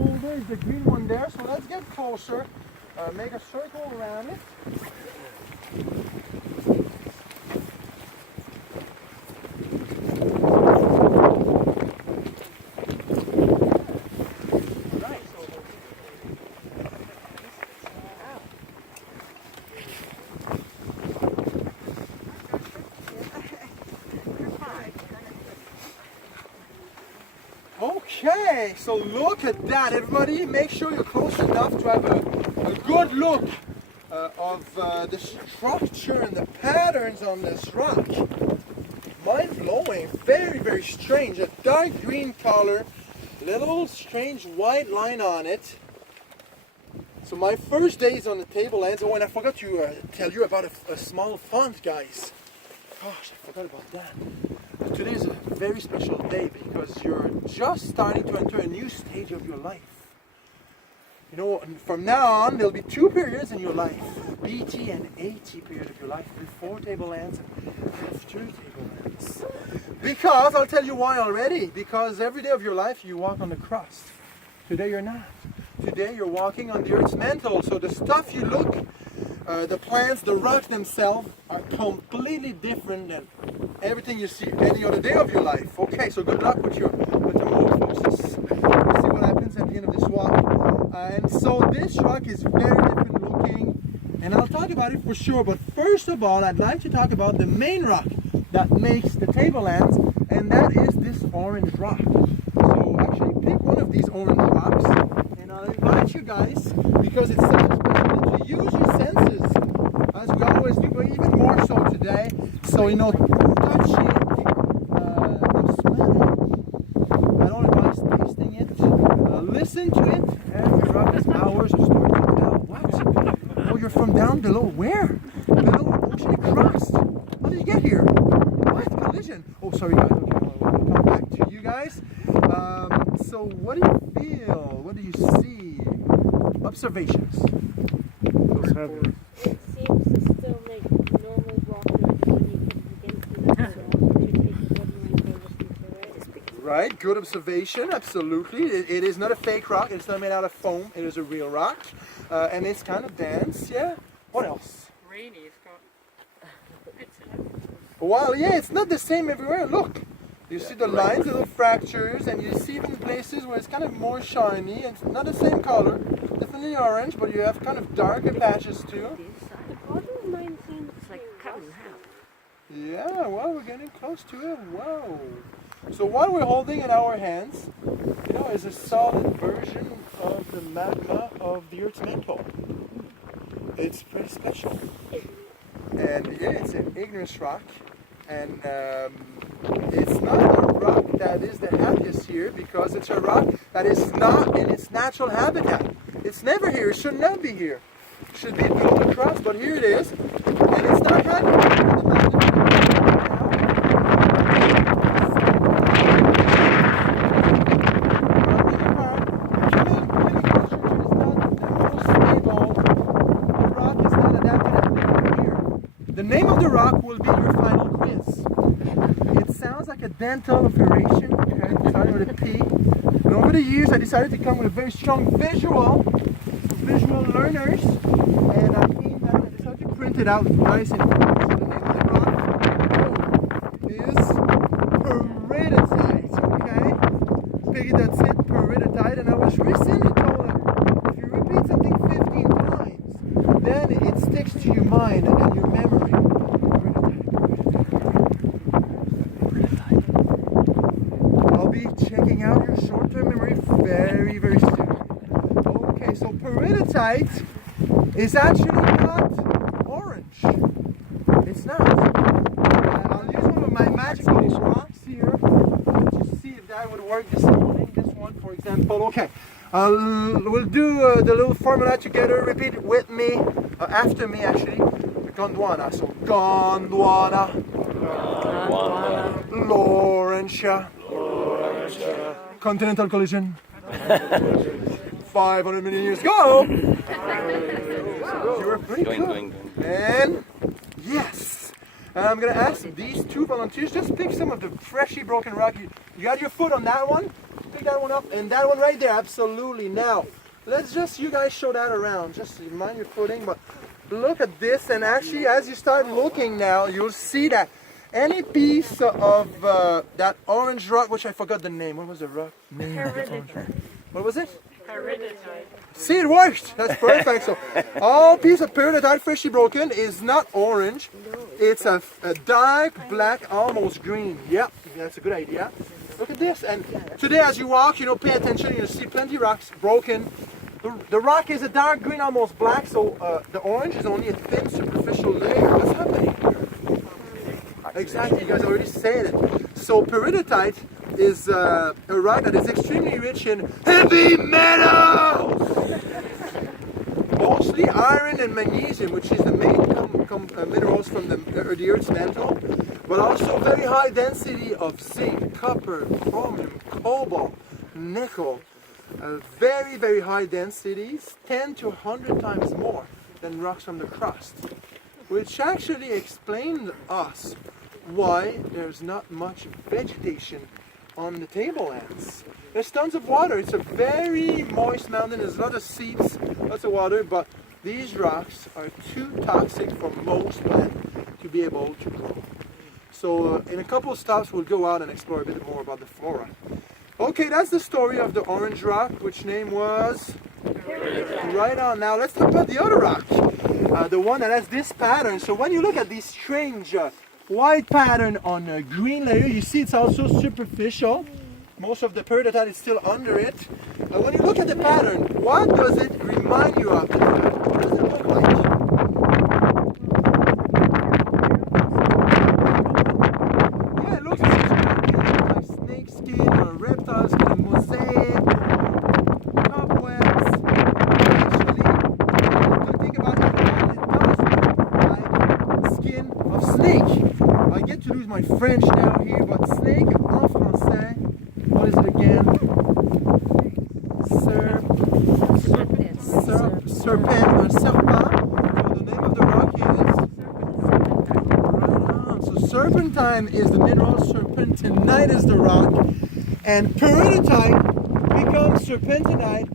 boulder is the green one there, so let's get closer. Make a circle around it. Okay, so look at that, everybody. Make sure you're close enough to have a good look of the structure and the patterns on this rock. Mind-blowing, very, very strange. A dark green color, little strange white line on it. So my first days on the tablelands. Oh, and I forgot to tell you about a small font, guys. Gosh, I forgot about that. Today is a very special day because you're just starting to enter a new stage of your life. You know, from now on, there'll be two periods in your life. BT and AT period of your life. Before tablelands and after tablelands. Because, I'll tell you why already. Because every day of your life, you walk on the crust. Today, you're not. Today, you're walking on the Earth's mantle. So the stuff you look, the plants, the rocks themselves are completely different than everything you see any other day of your life. Okay, so good luck with your metamorphosis. We'll see what happens at the end of this walk. And so this rock is very different looking, and I'll talk about it for sure. But first of all, I'd like to talk about the main rock that makes the tablelands, and that is this orange rock. So actually pick one of these orange rocks, and I'll invite you guys, because it's such a special thing, to use your senses, as we always do, but even more so today. So, you know, touch it, smell it. I don't advise tasting it. Listen to it, and your rock is ours of story to tell. What? Oh, you're from down below. Where? Below oceanic crust. How did you get here? What? Collision. Oh, sorry, guys. Okay, we'll come back to you guys. So, what do you feel? What do you see? Observations. It seems to still make normal rock noises when you put it against the other rock to take the body and go listen to it. Right, good observation, absolutely. It is not a fake rock, it's not made out of foam, it is a real rock. And it's kind of dense, yeah? What else? Rainy, it's got... Well, yeah, it's not the same everywhere, look. You see the lines, the little fractures, and you see even places where it's kind of more shiny, and it's not the same color. Definitely orange, but you have kind of darker patches too. The bottom of mine seems like cut in half. Yeah, well, we're getting close to it. Whoa. So what we're holding in our hands, you know, is a solid version of the magma of the Earth's mantle. It's pretty special. And yeah, it's an igneous rock. And it's not a rock that is the happiest here, because it's a rock that is not in its natural habitat. It's never here. It should not be here. It should be below the crust, but here it is. And it's not happy. The name of the rock will be your final quiz. It sounds like a dental operation, okay, starting with a P. And over the years, I decided to come with a very strong visual learners, and I came down and decided to print it out nice and cool. So the name of the rock is peridotite, okay? Piggy, that's it, peridotite. And I was recently told that if you repeat something 15 times, then it sticks to your mind and your memory. I'll be checking out your short-term memory very, very soon. Okay, so peridotite is actually not orange. It's not. I'll use one of my magical rocks here to see if that would work this morning. This one, for example. Okay, we'll do the little formula together. Repeat it with me, after me actually. Gondwana. So Gondwana. Laurentia. Continental collision. 500 million years ago. You were pretty good. And yes. And I'm going to ask these two volunteers, just pick some of the freshly broken rock. You got your foot on that one? pick that one up, and that one right there, absolutely. Now, let's just, you guys show that around. Just mind your footing, but look at this, and actually, as you start looking now, you'll see that any piece of that orange rock, which I forgot the name. What was the rock name? What was it? Peridotite. See, it worked. That's perfect. So, all piece of peridotite freshly broken is not orange. It's a dark black, almost green. Yep, that's a good idea. Look at this. And today, as you walk, pay attention. You'll see plenty of rocks broken. The rock is a dark green, almost black. So the orange is only a thin, superficial layer. What's happening here? Exactly. You guys already said it. So peridotite is a rock that is extremely rich in heavy metals, mostly iron and magnesium, which is the main minerals from the Earth's mantle, but also very high density of zinc, copper, chromium, cobalt, nickel, very, very high densities, 10 to 100 times more than rocks from the crust, which actually explains us why there's not much vegetation on the tablelands. There's tons of water. It's a very moist mountain. There's a lot of seeds, lots of water, but these rocks are too toxic for most plants to be able to grow. So in a couple of stops, we'll go out and explore a bit more about the flora. Okay, that's the story of the orange rock, which name was? Right on. Now let's talk about the other rock, the one that has this pattern. So when you look at this strange white pattern on a green layer, you see it's also superficial. Most of the peridotite is still under it. When you look at the pattern, what does it remind you of? What does it look like? Yeah, it looks like snake skin or reptile skin, a mosaic, cobwebs. Actually, if you think about it, it does look like skin of snake. I get to lose my French now here, but snake en français, what is it again? Serpent or serpent. So the name of the rock is? Right on. So serpentine is the mineral, serpentinite is the rock, and peridotite becomes serpentinite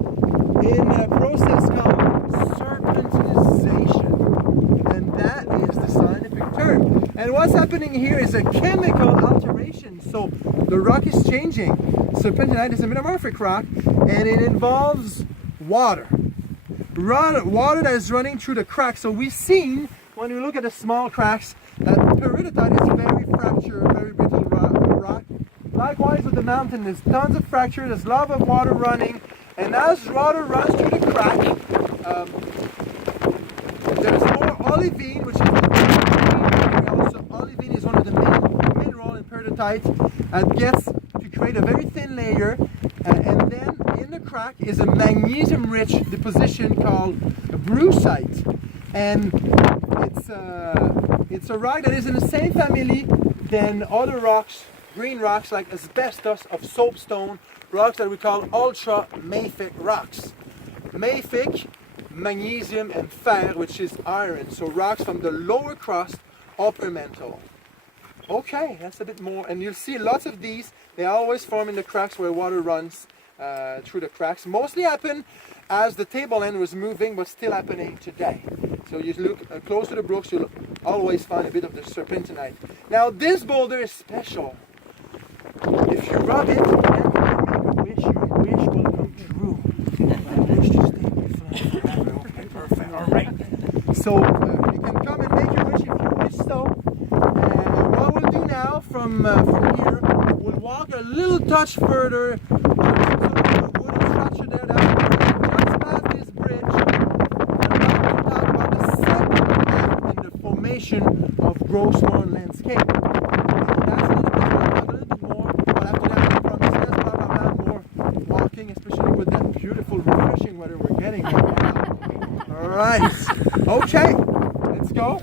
in a process called serpentinization. And that is the scientific term. And what's happening here is a chemical alteration. So the rock is changing. Serpentinite is a metamorphic rock, and it involves water. Water that is running through the cracks. So we've seen, when we look at the small cracks, that peridotite is very fractured, very brittle rock. Likewise with the mountain, there's tons of fracture, there's a lot of water running, and as water runs through the crack, there's more olivine, which is also olivine is one of the main minerals in peridotite that gets to create a very thin layer, and then in the crack is a magnesium-rich deposition called brucite, and it's a rock that is in the same family than other rocks, green rocks like asbestos of soapstone, rocks that we call ultra-mafic rocks. Mafic, magnesium, and fer, which is iron, so rocks from the lower crust, upper mantle. Okay, that's a bit more, and you'll see lots of these. They always form in the cracks where water runs through the cracks. Mostly happen as the tableland was moving, but still happening today. So you look close to the brooks, you'll always find a bit of the serpentinite. Now this boulder is special. If you rub it and make a wish, your wish will come true. I wish to stay with you forever. Okay, perfect. All right. So you can come and make your wish if you wish so. What we'll do now from here, we'll walk a little touch further. There's a wooden structure there that just past this bridge. And now we'll talk about the second act in the formation of gross moor landscape. That's a little bit more, but after that, I promise there's blah blah blah more walking, especially with that beautiful refreshing weather we're getting right now. All right. Okay, let's go.